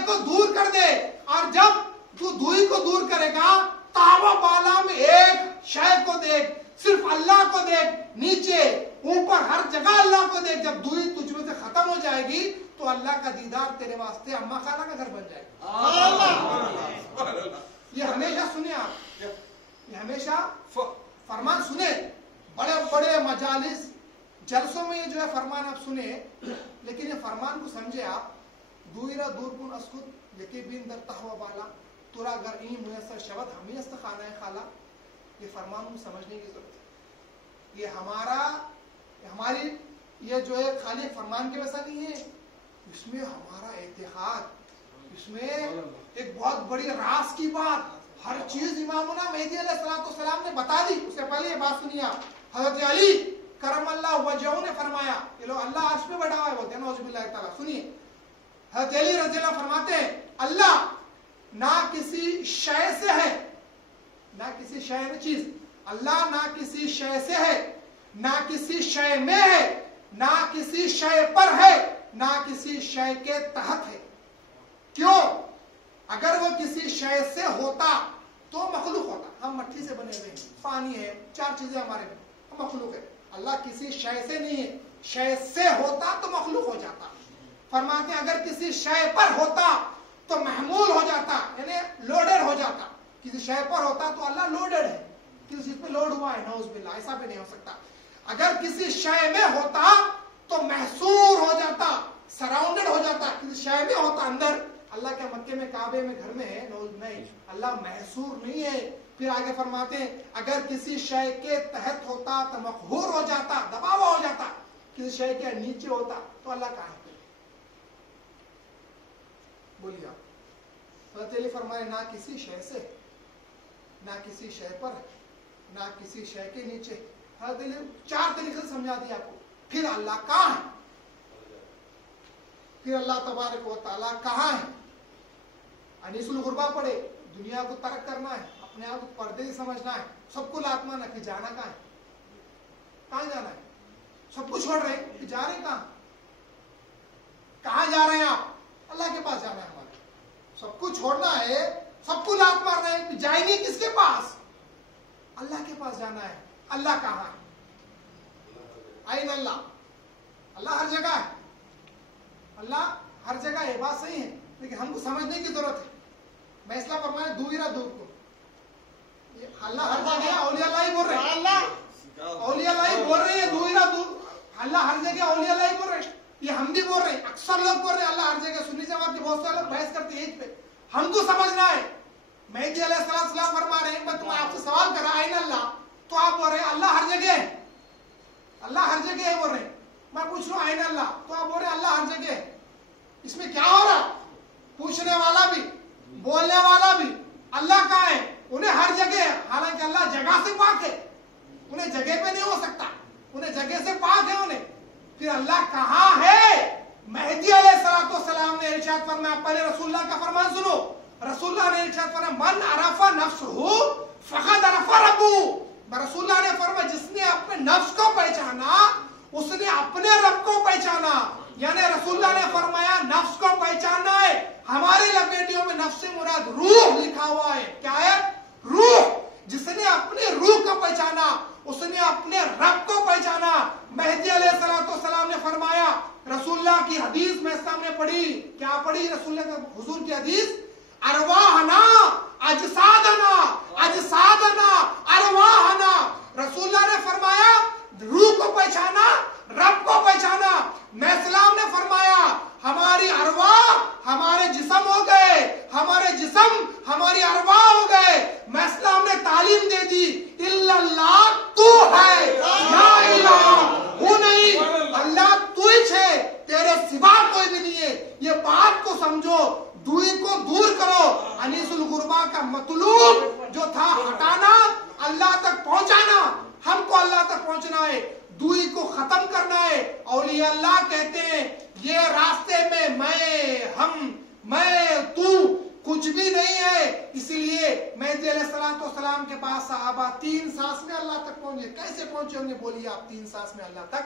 को दूर कर दे। और जब तू दूरी को दूर करेगा, तावा बाला में एक शय को देख, सिर्फ अल्लाह को देख, नीचे ऊपर हर जगह अल्लाह को देख। जब दूरी तुझमें से खत्म हो जाएगी तो अल्लाह का दीदार तेरे वास्ते अम्मा खाला का घर बन जाएगा। ये हमेशा सुने आप, ये हमेशा फरमान सुने। बड़े बड़े मजालिस जलसों में ये जो है फरमान आप सुने, लेकिन ये फरमान को समझे आप। दूरा दूरकुन अस्कुत यके बिन दर तहवा बाला, तुरा गर ई मुयस्सर शबद हमियत खाना खाला। ये फरमान को समझने की जरूरत है। ये हमारी ये जो है खाली फरमान के वैसा नहीं है, इसमें हमारा एतिहाद, इसमें एक बहुत बड़ी राज की बात, हर चीज इमामुना मेहदी अलैहिस्सलाम ने बता दी। उससे पहले ये बात सुनिए आप, हजरत अली करमल्लाहु वजहू ने फरमाया, ये लोग अल्लाह अर्श पे बैठा हुआ है बोलते हैं, नौजुबिल्लाह ताला। सुनिए, हजरत अली रज़ियल्लाहु फरमाते हैं, अल्लाह ना किसी शय से है, ना किसी शय में चीज, अल्लाह ना किसी शय से है, ना किसी शय में है, ना किसी शय पर है, ना किसी शय के तहत है। क्यों? अगर वो किसी शय से होता तो मखलूक होता। हम मट्टी से बने हुए हैं, पानी है, चार चीजें हमारे में, हम मखलूक है। अल्लाह किसी शय से नहीं है, शय से होता तो मखलूक हो जाता। फरमाते हैं अगर किसी शय पर होता तो महमूल हो जाता, यानी लोडेड हो जाता। किसी शय पर होता तो अल्लाह लोडेड है, किसी चीज पे लोड हुआ है, नौजुबिल्लाह, ऐसा भी नहीं हो सकता। अगर किसी शय में होता तो महसूर हो जाता, सराउंडेड हो जाता। किसी शय में होता अंदर, अल्लाह के मक्के में, काबे में, घर में है, नहीं, अल्लाह महसूर नहीं है। फिर आगे फरमाते हैं अगर किसी शय के तहत होता तो मक़हूर हो जाता, दबाव हो जाता। किसी शय के नीचे होता तो अल्लाह कहाँ है? बोलिए आप। तो फरमाए ना किसी शय से, ना किसी शय पर, ना किसी शय के नीचे। चार तरीके से समझा दिया आपको। फिर अल्लाह कहाँ है? फिर अल्लाह तबारक व तआला कहाँ है? अनीसुल गुरबा पड़े, दुनिया को तर्क करना है, अपने आप को पर्दे से समझना है, सबको लातमान है। फिर जाना कहाँ है? कहाँ जाना है? सब कुछ छोड़ रहे हैं, फिर जा रहे कहाँ? कहाँ जा रहे हैं आप? अल्लाह के पास जाना है हमारे। सब कुछ छोड़ना है, सबको लात मारना है, फिर जाएंगे किसके पास? अल्लाह के पास जाना है। अल्लाह कहाँ है? आइन अल्लाह, अल्लाह हर जगह है। अल्लाह हर जगह है, बात सही है, लेकिन हमको समझने की जरूरत है। मैं इसलिए फरमाया दूरा दूर को, अल्लाह हर जगह, औलिया बोल रहे हैं, औलिया बोल रहे हैं दूरा दूर, अल्लाह हर जगह, औलिया बोल रहे हैं। ये हम भी बोल रहे हैं, अक्सर लोग बोल रहे हैं अल्लाह हर जगह। सुन्नी जमात के बहुत सारे लोग बहस करते हैं इस पे। हमको समझना है, मेहदी अलैहिस्सलाम फरमा रहे हैं, मैं तुम्हें आपसे सवाल कर रहा है अल्लाह, तो आप बोल रहे हैं अल्लाह हर जगह है, अल्लाह हर जगह है बोल रहे हैं। मैं पूछ रहा हूँ आइन अल्लाह, तो आप बोल रहे हैं अल्लाह हर जगह है। इसमें क्या हो रहा? पूछने वाला भी, बोलने वाला भी, अल्लाह कहाँ है? उन्हें हर जगह है, हालांकि अल्लाह जगह से पाक है, उन्हें जगह पे नहीं हो सकता, उन्हें जगह से पाक है उन्हें। फिर अल्लाह कहाँ है? मेहदी अलैहिस्सलाम ने इरशाद फरमाया, पहले रसूलुल्लाह का फरमान सुनो। रसूलुल्लाह ने इरशाद फरमाया, मन अरफा नफ्सहु फक़द अरफा रब्बहु। रसूलुल्लाह ने फरमाया, जिसने अपने नफ्स को पहचाना उसने अपने रब को पहचाना। यानी रसूलुल्लाह ने फरमाया नफ्स को पहचानना है। हमारी लपेटियों में नफ्स से मुराद रूह लिखा हुआ है। क्या है? रूह। जिसने अपने रूह को पहचाना उसने अपने रब को पहचाना। मेहदी अलैहिस्सलाम ने फरमाया, रसूलुल्लाह की हदीस में सामने पढ़ी, क्या पढ़ी? रसूलुल्लाह हुजूर की हदीस, अरवाहना अजसादना, अजसादना अरवाहना। रसूलुल्लाह ने फरमाया रूह को पहचाना, रब को पहचाना। इस्लाम ने फरमाया हमारी अरवाह हमारे जिस्म हो गए, हमारे जिस्म हमारी अरवाह हो गए। इस्लाम ने तालीम दे दी नहीं है। ये बात को समझो, दुई को दूर करो। अनीसुल गुरबा का मतलूब जो था हटाना, अल्लाह तक पहुंचाना। हमको अल्लाह तक पहुंचना है, दुई को खत्म करना है। औलिया अल्लाह कहते हैं ये रास्ते में मैं तू कुछ भी नहीं है। इसलिए मेहदी अलैहिस्सलाम के पास सहाबा 3 सांस में अल्लाह तक पहुंचे। कैसे पहुंचे होंगे बोलिए आप 3 सांस में अल्लाह तक?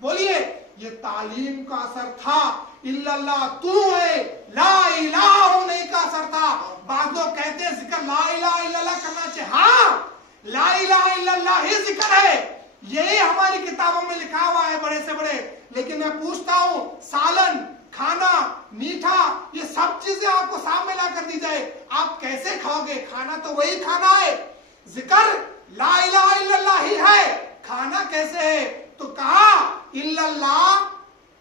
बोलिए। ये तालीम का असर था, इल्लल्लाह तू है, ला इलाहा होने का असर था। बाज़ लोग कहते हैं जिक्र ला इलाहा इल्लल्लाह करना चाहिए। हाँ, ला इलाहा इल्लल्लाह ही जिक्र है, यही हमारी किताबों में लिखा हुआ है बड़े से बड़े। लेकिन मैं पूछता हूं, सालन, खाना, मीठा, ये सब चीजें आपको सामने ला कर दी जाए, आप कैसे खाओगे? खाना तो वही खाना है, जिक्र ला इलाहा इल्लल्लाह ही है। खाना कैसे है? तो कहा इल्लल्लाह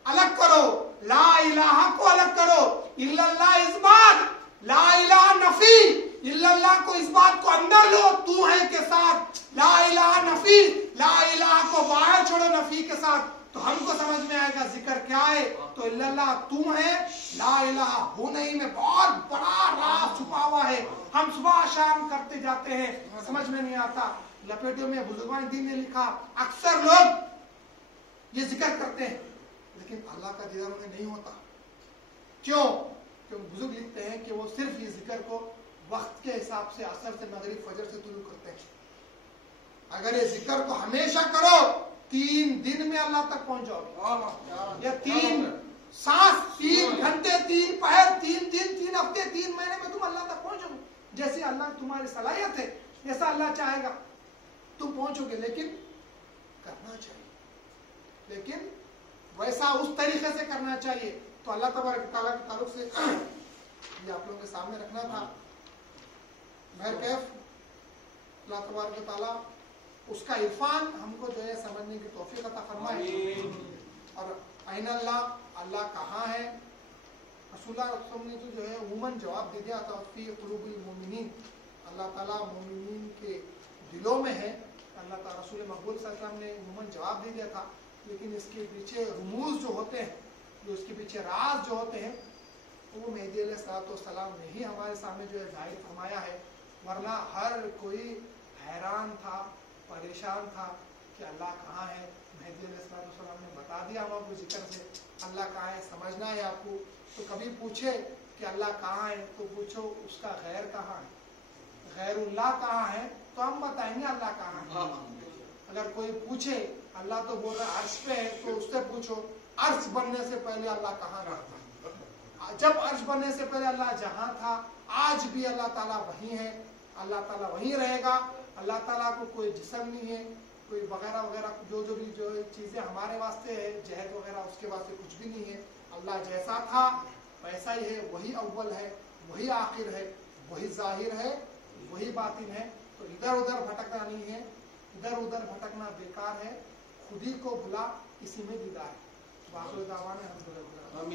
अलग करो, ला इलाहा को अलग करो। इल्लल्लाह इस बात, ला इलाहा नफी। इल्लल्लाह को इस बात को अंदर लो, तू है के साथ। ला इलाहा नफी, ला इलाहा को बाहर छोड़ो नफी के साथ, तो हमको समझ में आएगा जिक्र क्या है। तो इल्लल्लाह तू है, ला इलाहा होने ही में बहुत बड़ा राज छुपा हुआ है। हम सुबह शाम करते जाते हैं, समझ में नहीं आता। लपेटे में बुजुर्गान दीन ने लिखा, अक्सर लोग ये जिक्र करते हैं लेकिन अल्लाह का दीदार उन्हें नहीं होता। क्यों? क्योंकि बुजुर्ग लिखते हैं कि वो सिर्फ ये जिक्र को वक्त के हिसाब से, असर से, मगरिब, फजर से तुलू करते हैं। अगर ये जिक्र को हमेशा करो, 3 दिन में अल्लाह तक पहुंच जाओगे। या 3 सांस, 3 घंटे, 3 पहर, 3 दिन, 3 हफ्ते, 3 महीने में तुम अल्लाह तक पहुंचोगे। जैसे अल्लाह तुम्हारी सलाहियत है, जैसा अल्लाह चाहेगा तुम पहुंचोगे। लेकिन करना चाहिए, लेकिन वैसा उस तरीके से करना चाहिए। तो अल्लाह तबारक तआला के ताल्लुक से ये आप लोगों के सामने रखना था। अल्लाह तबारक तआला उसका इरफान हमको जो है समझने की तौफीक अता फरमाए। और ऐन अल्लाह, अल्लाह कहाँ है? रसूलुल्लाह ने तो जो है उमूमन जवाब दे दिया था, फी कुलूबिल मोमिनीन, अल्लाह ताला मोमिनीन के दिलों में है। अल्लाह ताला रसूल मकबूल सल्लल्लाहु अलैहि वसल्लम ने उमूमन जवाब दे दिया था। लेकिन इसके पीछे रुमूज जो होते हैं, जो इसके पीछे राज जो होते हैं, वो मेहदी अलैहिस्सलाम ने ही हमारे सामने जो है जाहिर फरमाया है। वरना हर कोई हैरान था, परेशान था कि अल्लाह कहाँ है। मेहदी अलैहिस्सलाम ने बता दिया हम आपको जिक्र से, अल्लाह कहाँ है समझना है आपको। तो कभी पूछे कि अल्लाह कहाँ है, तो पूछो उसका गैर कहाँ है, गैरुल्लाह कहाँ है, तो हम बताएंगे अल्लाह कहाँ है। अगर कोई पूछे अल्लाह तो बोल रहा अर्श पे है, तो उससे पूछो अर्श बनने से पहले अल्लाह कहाँ था। जब अर्श बनने से पहले अल्लाह जहाँ था, आज भी अल्लाह ताला वहीं है, अल्लाह ताला वहीं रहेगा। अल्लाह ताला को कोई जिस्म नहीं है, कोई वगैरह वगैरह जो भी जो चीज़ें हमारे वास्ते है, जहद वगैरह, उसके वास्ते कुछ भी नहीं है। अल्लाह जैसा था वैसा ही है, वही अव्वल है, वही आखिर है, वही जाहिर है, वही बातिन है। तो इधर उधर भटकना नहीं है, इधर उधर भटकना बेकार है। खुद ही को भुला, इसी में दीदार है। बाकी दावा ने हम